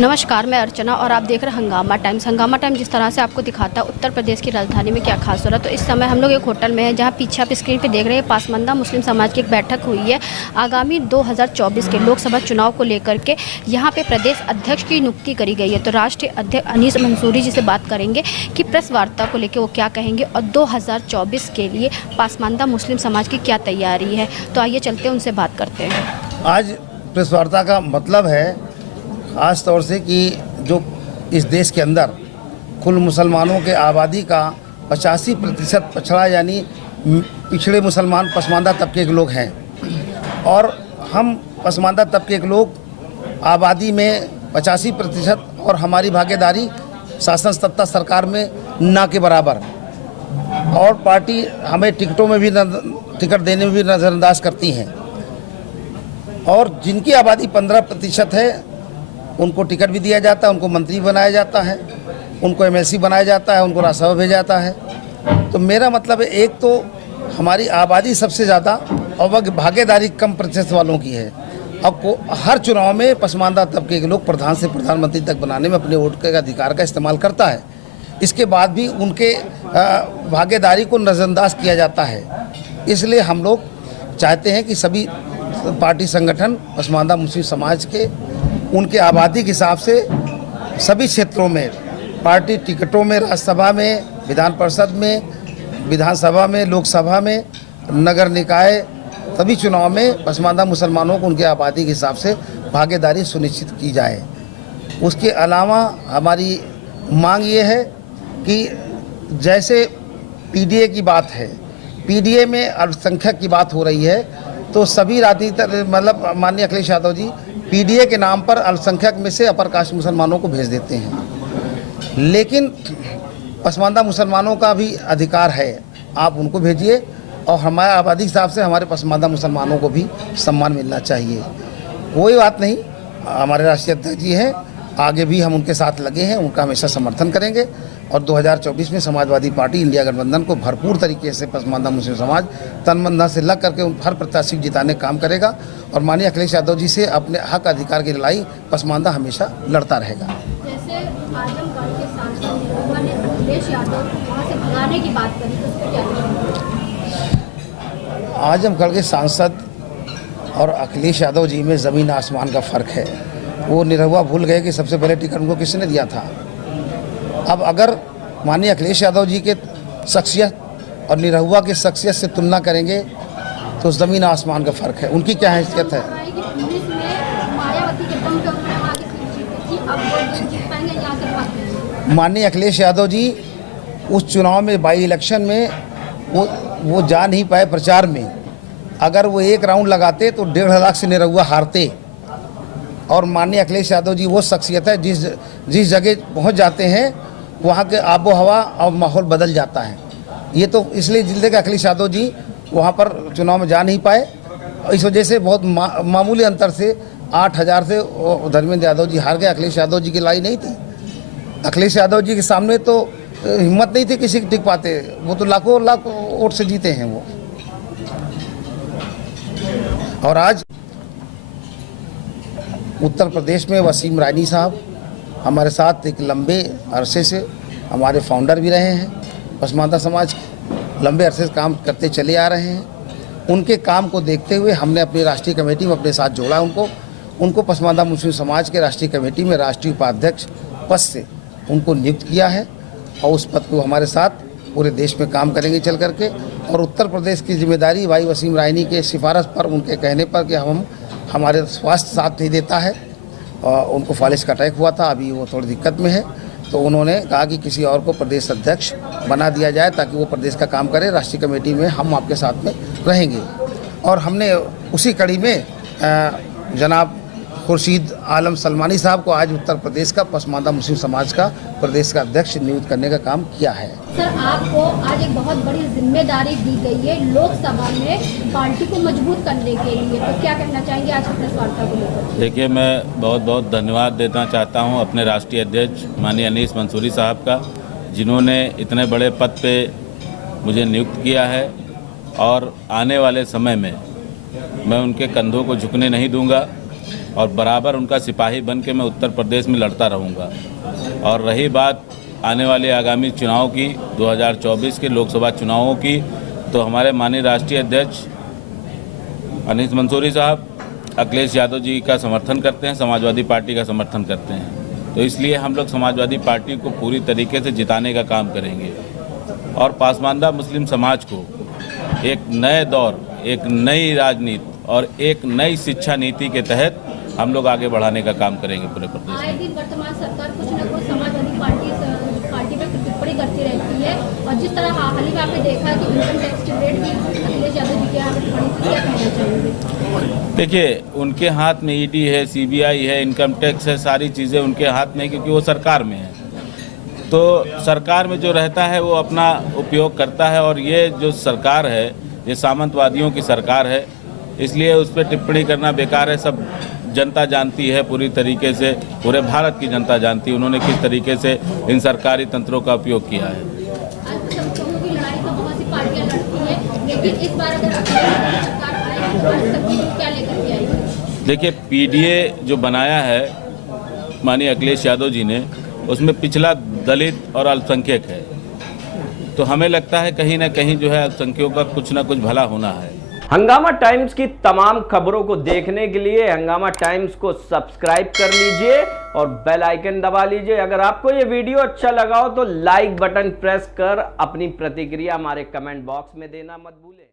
नमस्कार, मैं अर्चना और आप देख रहे हैं हंगामा टाइम्स। हंगामा टाइम जिस तरह से आपको दिखाता है उत्तर प्रदेश की राजधानी में क्या खास हो रहा है, तो इस समय हम लोग एक होटल में हैं जहां पीछे आप स्क्रीन पे देख रहे हैं पासमानदा मुस्लिम समाज की एक बैठक हुई है आगामी 2024 के लोकसभा चुनाव को लेकर के। यहाँ पे प्रदेश अध्यक्ष की नियुक्ति करी गई है, तो राष्ट्रीय अध्यक्ष अनीस मंसूरी जी से बात करेंगे कि प्रेस वार्ता को लेकर वो क्या कहेंगे और 2024 के लिए पासमानदा मुस्लिम समाज की क्या तैयारी है। तो आइए चलते हैं, उनसे बात करते हैं। आज प्रेस वार्ता का मतलब है खास तौर से कि जो इस देश के अंदर कुल मुसलमानों के आबादी का 85% पछड़ा यानी पिछड़े मुसलमान पसमानदा तबके के लोग हैं और हम पसमानदा तबके के लोग आबादी में 85% और हमारी भागीदारी शासन सत्ता सरकार में ना के बराबर, और पार्टी हमें टिकटों में भी टिकट देने में भी नज़रअंदाज करती हैं। और जिनकी आबादी 15% है उनको टिकट भी दिया जाता है, उनको मंत्री बनाया जाता है, उनको एमएलसी बनाया जाता है, उनको राज्यसभा भेजा जाता है। तो मेरा मतलब है, एक तो हमारी आबादी सबसे ज़्यादा और भागीदारी कम प्रतिशत वालों की है। अब हर चुनाव में पसमानदा तबके के लोग प्रधान से प्रधानमंत्री तक बनाने में अपने वोट के अधिकार का इस्तेमाल करता है। इसके बाद भी उनके भागीदारी को नज़रअंदाज किया जाता है। इसलिए हम लोग चाहते हैं कि सभी पार्टी संगठन पसमानदा मुस्लिम समाज के उनके आबादी के हिसाब से सभी क्षेत्रों में पार्टी टिकटों में, राज्यसभा में, विधान परिषद में, विधानसभा में, लोकसभा में, नगर निकाय सभी चुनाव में पसमानदा मुसलमानों को उनके आबादी के हिसाब से भागीदारी सुनिश्चित की जाए। उसके अलावा हमारी मांग ये है कि जैसे पीडीए की बात है, पीडीए में अल्पसंख्यक की बात हो रही है, तो सभी राजनीतिक मतलब माननीय अखिलेश यादव जी पीडीए के नाम पर अल्पसंख्यक में से अपर कास्ट मुसलमानों को भेज देते हैं। लेकिन पसमानदा मुसलमानों का भी अधिकार है, आप उनको भेजिए और हमारे आबादी के हिसाब से हमारे पसमानदा मुसलमानों को भी सम्मान मिलना चाहिए। कोई बात नहीं, हमारे राष्ट्रीय अध्यक्ष जी हैं, आगे भी हम उनके साथ लगे हैं, उनका हमेशा समर्थन करेंगे और 2024 में समाजवादी पार्टी इंडिया गठबंधन को भरपूर तरीके से पसमानदा मुस्लिम समाज तन मन धन से लग करके उन हर प्रत्याशी को जिताने का काम करेगा और माननीय अखिलेश यादव जी से अपने हक अधिकार की लड़ाई पसमानदा हमेशा लड़ता रहेगा। जैसे आजमगढ़ के सांसद ने अखिलेश यादव को वहाँ से भगाने की बात करी, तो उस पर क्या कहेंगे? आजमगढ़ के सांसद और अखिलेश यादव जी में ज़मीन आसमान का फ़र्क है। वो निरहुआ भूल गए कि सबसे पहले टिकट उनको किसने दिया था। अब अगर माननीय अखिलेश यादव जी के शख्सियत और निरहुआ की शख्सियत से तुलना करेंगे तो ज़मीन आसमान का फ़र्क है। उनकी क्या हैसियत है? माननीय अखिलेश यादव जी उस चुनाव में बाई इलेक्शन में वो जा नहीं पाए प्रचार में। अगर वो एक राउंड लगाते तो 1.5 लाख से निरहुआ हारते। और माननीय अखिलेश यादव जी वो शख्सियत है जिस जगह पहुंच जाते हैं वहाँ के आबो हवा और माहौल बदल जाता है। ये तो इसलिए जिले के अखिलेश यादव जी वहाँ पर चुनाव में जा नहीं पाए। इस वजह से बहुत मामूली अंतर से 8,000 से धर्मेंद्र यादव जी हार गए। अखिलेश यादव जी की लड़ाई नहीं थी। अखिलेश यादव जी के सामने तो हिम्मत नहीं थी किसी की टिक पाते। वो तो लाखों लाख वोट से जीते हैं वो। और आज उत्तर प्रदेश में वसीम रानी साहब हमारे साथ एक लंबे अरसे से हमारे फाउंडर भी रहे हैं। पसमानदा समाज लंबे अरसे से काम करते चले आ रहे हैं। उनके काम को देखते हुए हमने अपनी राष्ट्रीय कमेटी में अपने साथ जोड़ा उनको पसमानदा मुस्लिम समाज के राष्ट्रीय कमेटी में राष्ट्रीय उपाध्यक्ष पद से उनको नियुक्त किया है और उस पद को हमारे साथ पूरे देश में काम करेंगे चल करके। और उत्तर प्रदेश की जिम्मेदारी भाई वसीम रानी के सिफारिश पर, उनके कहने पर कि हमारे स्वास्थ्य साथ नहीं देता है और उनको फालिज का अटैक हुआ था, अभी वो थोड़ी दिक्कत में है, तो उन्होंने कहा कि किसी और को प्रदेश अध्यक्ष बना दिया जाए ताकि वो प्रदेश का काम करे। राष्ट्रीय कमेटी में हम आपके साथ में रहेंगे। और हमने उसी कड़ी में जनाब खुर्शीद आलम सलमानी साहब को आज उत्तर प्रदेश का पसमानदा मुस्लिम समाज का प्रदेश का अध्यक्ष नियुक्त करने का काम किया है। सर, आपको आज एक बहुत बड़ी जिम्मेदारी दी गई है लोकसभा में पार्टी को मजबूत करने के लिए, तो क्या कहना चाहेंगे आज प्रेस वार्ता को लेकर? देखिए, मैं बहुत बहुत धन्यवाद देना चाहता हूं अपने राष्ट्रीय अध्यक्ष माननीय अनीस मंसूरी साहब का, जिन्होंने इतने बड़े पद पे मुझे नियुक्त किया है और आने वाले समय में मैं उनके कंधों को झुकने नहीं दूंगा और बराबर उनका सिपाही बन के मैं उत्तर प्रदेश में लड़ता रहूँगा। और रही बात आने वाले आगामी चुनाव की, 2024 के लोकसभा चुनावों की, तो हमारे माननीय राष्ट्रीय अध्यक्ष अनीस मंसूरी साहब अखिलेश यादव जी का समर्थन करते हैं, समाजवादी पार्टी का समर्थन करते हैं। तो इसलिए हम लोग समाजवादी पार्टी को पूरी तरीके से जिताने का काम करेंगे और पासमानदा मुस्लिम समाज को एक नए दौर, एक नई राजनीति और एक नई शिक्षा नीति के तहत हम लोग आगे बढ़ाने का काम करेंगे पूरे प्रदेश में। आए दिन वर्तमान सरकार कुछ न कुछ समाजवादी पार्टी पे टिप्पणी करती रहती है और जिस तरह हाल ही में आपने देखा कि इनकम टैक्स की रेट भी अखिलेश यादव जी के यहाँ पे टिप्पणी थी, क्या कहना चाहेंगे? देखिए, उनके हाथ में ईडी है, सीबीआई है, इनकम टैक्स है, सारी चीज़ें उनके हाथ में, क्योंकि वो सरकार में है। तो सरकार में जो रहता है वो अपना उपयोग करता है और ये जो सरकार है ये सामंतवादियों की सरकार है, इसलिए उस पर टिप्पणी करना बेकार है। सब जनता जानती है पूरी तरीके से, पूरे भारत की जनता जानती है उन्होंने किस तरीके से इन सरकारी तंत्रों का उपयोग किया है। अल्पसंख्यकों की लड़ाई तो बहुत सी पार्टियां लड़ती हैं, लेकिन इस बार अगर सरकार आए तो अल्पसंख्यकों क्या लेकर के आएगी? देखिए, पीडीए जो बनाया है माननीय अखिलेश यादव जी ने, उसमें पिछला दलित और अल्पसंख्यक है, तो हमें लगता है कहीं ना कहीं जो है अल्पसंख्यकों का कुछ ना कुछ भला होना है। हंगामा टाइम्स की तमाम खबरों को देखने के लिए हंगामा टाइम्स को सब्सक्राइब कर लीजिए और बेल आइकन दबा लीजिए। अगर आपको ये वीडियो अच्छा लगा हो तो लाइक बटन प्रेस कर अपनी प्रतिक्रिया हमारे कमेंट बॉक्स में देना मत भूलें।